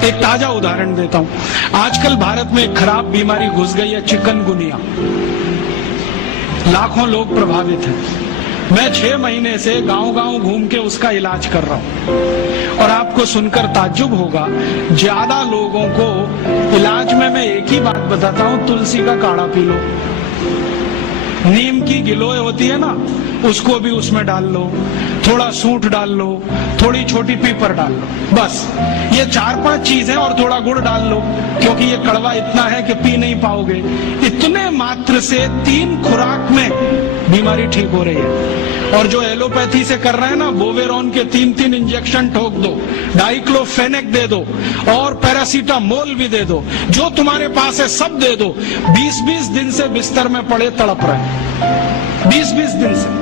एक ताजा उदाहरण देता हूं। आजकल भारत में एक खराब बीमारी घुस गई है, चिकनगुनिया। लाखों लोग प्रभावित हैं। मैं 6 महीने से गांव-गांव घूम के उसका इलाज कर रहा हूं और आपको सुनकर ताज्जुब होगा, ज्यादा लोगों को इलाज में मैं एक ही बात बताता हूं, तुलसी का काढ़ा पी लो। नीम की गिलोय होती है ना, उसको भी उसमें डाल लो, थोड़ा सूंठ डाल लो, थोड़ी छोटी पीपर डाल लो, बस ये 4-5 चीजें, और थोड़ा गुड़ डाल लो, क्योंकि ये कड़वा इतना है कि पी नहीं पाओगे। इतने मात्र से 3 खुराक में बीमारी ठीक हो रही है। और जो एलोपैथी से कर रहे हैं ना, बोवेरॉन के 3-3 इंजेक्शन ठोक दो, डाइक्लोफेनेक दे दो और पैरासीटामोल भी दे दो, जो तुम्हारे पास है सब दे दो। 20-20 दिन से बिस्तर में पड़े तड़प रहे, 20-20 दिन से।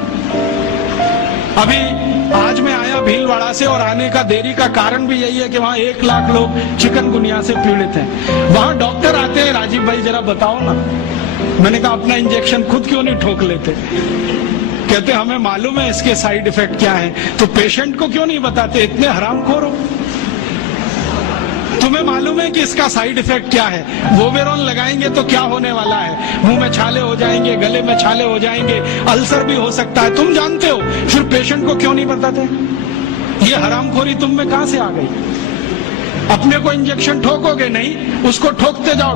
अभी आज मैं आया भीलवाड़ा से, और आने का देरी का कारण भी यही है कि वहाँ 1 लाख लोग चिकनगुनिया से पीड़ित हैं। वहाँ डॉक्टर आते हैं, राजीव भाई जरा बताओ ना। मैंने कहा अपना इंजेक्शन खुद क्यों नहीं ठोक लेते? कहते हमें मालूम है इसके साइड इफेक्ट क्या है। तो पेशेंट को क्यों नहीं बताते? इतने हरामखोर हो। तुम्हें मालूम है कि इसका साइड इफेक्ट क्या है? बोवेरॉन लगाएंगे तो क्या होने वाला है? मुंह में छाले हो जाएंगे, गले में छाले हो जाएंगे, अल्सर भी हो सकता है। तुम जानते हो, फिर पेशेंट को क्यों नहीं बताते? ये हरामखोरी तुम में कहां से आ गई? अपने को इंजेक्शन ठोकोगे नहीं, उसको ठोकते जाओ।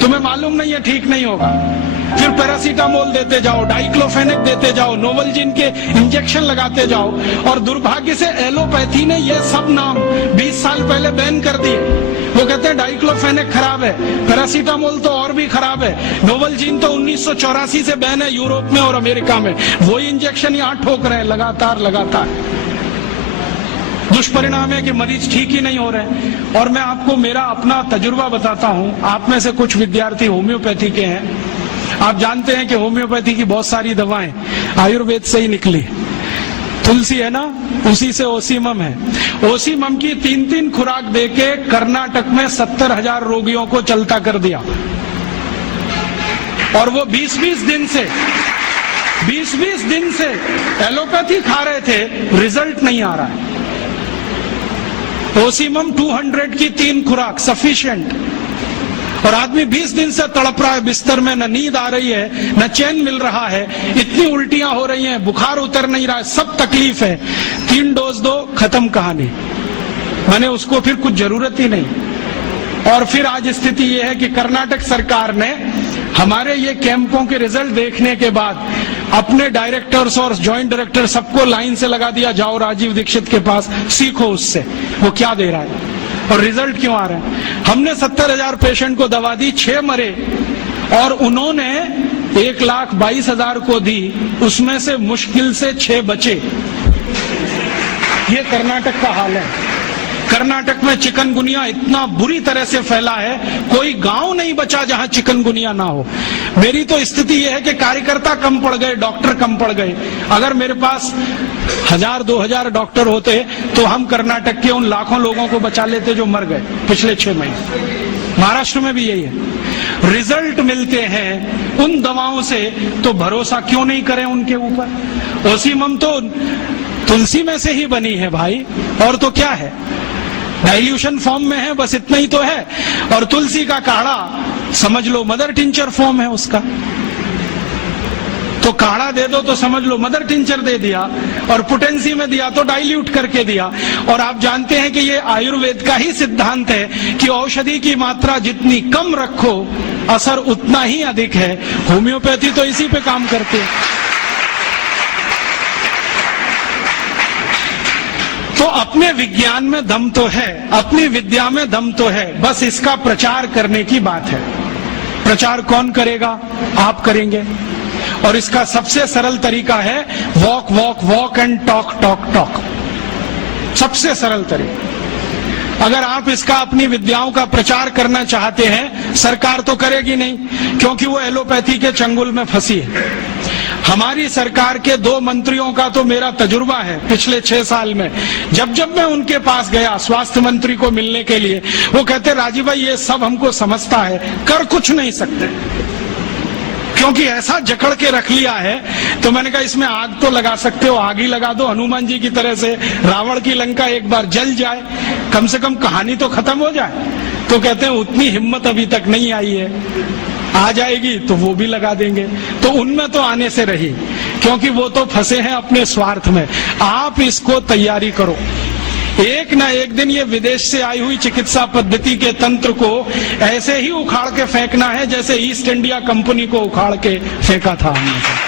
तुम्हें मालूम नहीं है ठीक नहीं होगा, फिर पैरासीटामोल देते जाओ, डाइक्लोफेनेक देते जाओ, नोवलजिन के इंजेक्शन लगाते जाओ। और दुर्भाग्य से एलोपैथी ने ये सब नाम 20 साल पहले बैन कर दिए। वो कहते हैं डाइक्लोफेनेक खराब है, पैरासीटामोल तो और भी खराब है, नोवलजिन तो 1984 से बैन है यूरोप में और अमेरिका में। वही इंजेक्शन यहाँ ठोक रहे हैं लगातार। दुष्परिणाम है कि मरीज ठीक ही नहीं हो रहे। और मैं आपको मेरा अपना तजुर्बा बताता हूं। आप में से कुछ विद्यार्थी होम्योपैथी के हैं। आप जानते हैं कि होम्योपैथी की बहुत सारी दवाएं आयुर्वेद से ही निकली। तुलसी है ना, उसी से ओसीमम है। ओसीमम की 3-3 खुराक देके कर्नाटक में 70,000 रोगियों को चलता कर दिया। और वो 20-20 दिन से एलोपैथी खा रहे थे, रिजल्ट नहीं आ रहा है। ओसीमम 200 की 3 खुराक सफिशिएंट, और आदमी 20 दिन से तड़प रहा है बिस्तर में, न नींद आ रही है, न चैन मिल रहा है, इतनी उल्टियां हो रही हैं, बुखार उतर नहीं रहा है, सब तकलीफ है। 3 डोज दो, खत्म कहानी। मैंने उसको फिर कुछ जरूरत ही नहीं। और फिर आज स्थिति यह है कि कर्नाटक सरकार ने हमारे ये कैंपों के रिजल्ट देखने के बाद अपने डायरेक्टर्स और ज्वाइंट डायरेक्टर सबको लाइन से लगा दिया, जाओ राजीव दीक्षित के पास, सीखो उससे वो क्या दे रहा है और रिजल्ट क्यों आ रहे हैं। हमने 70,000 पेशेंट को दवा दी, 6 मरे, और उन्होंने 1,22,000 को दी, उसमें से मुश्किल से 6 बचे। ये कर्नाटक का हाल है। कर्नाटक में चिकनगुनिया इतना बुरी तरह से फैला है, कोई गांव नहीं बचा जहां चिकनगुनिया ना हो। मेरी तो स्थिति यह है कि कार्यकर्ता कम पड़ गए, डॉक्टर कम पड़ गए। अगर मेरे पास 1,000-2,000 डॉक्टर होते तो हम कर्नाटक के उन लाखों लोगों को बचा लेते जो मर गए पिछले 6 महीने। महाराष्ट्र में भी यही है। रिजल्ट मिलते हैं उन दवाओं से, तो भरोसा क्यों नहीं करें उनके ऊपर? ओसीमम तो तुलसी में से ही बनी है भाई, और तो क्या है, डाइल्यूशन फॉर्म में है, बस इतना ही तो है। और तुलसी का काढ़ा समझ लो मदर टिंचर फॉर्म है उसका। तो काढ़ा दे दो तो समझ लो मदर टिंचर दे दिया, और पोटेंसी में दिया तो डाइल्यूट करके दिया। और आप जानते हैं कि ये आयुर्वेद का ही सिद्धांत है कि औषधि की मात्रा जितनी कम रखो, असर उतना ही अधिक है। होम्योपैथी तो इसी पे काम करती है। तो अपने विज्ञान में दम तो है, अपनी विद्या में दम तो है, बस इसका प्रचार करने की बात है। प्रचार कौन करेगा? आप करेंगे। और इसका सबसे सरल तरीका है वॉक एंड टॉक। सबसे सरल तरीका। अगर आप इसका अपनी विद्याओं का प्रचार करना चाहते हैं, सरकार तो करेगी नहीं, क्योंकि वो एलोपैथी के चंगुल में फंसी है। हमारी सरकार के 2 मंत्रियों का तो मेरा तजुर्बा है पिछले 6 साल में। जब मैं उनके पास गया स्वास्थ्य मंत्री को मिलने के लिए, वो कहते राजीव भाई ये सब हमको समझता है, कर कुछ नहीं सकते। क्योंकि ऐसा जकड़ के रख लिया है। तो मैंने कहा इसमें आग तो लगा सकते हो, आग ही लगा दो हनुमान जी की तरह से, रावण की लंका एक बार जल जाए, कम से कम कहानी तो खत्म हो जाए। तो कहते हैं उतनी हिम्मत अभी तक नहीं आई है, आ जाएगी तो वो भी लगा देंगे। तो उनमें तो आने से रही, क्योंकि वो तो फंसे हैं अपने स्वार्थ में। आप इसको तैयारी करो, एक ना एक दिन ये विदेश से आई हुई चिकित्सा पद्धति के तंत्र को ऐसे ही उखाड़ के फेंकना है जैसे ईस्ट इंडिया कंपनी को उखाड़ के फेंका था हमने।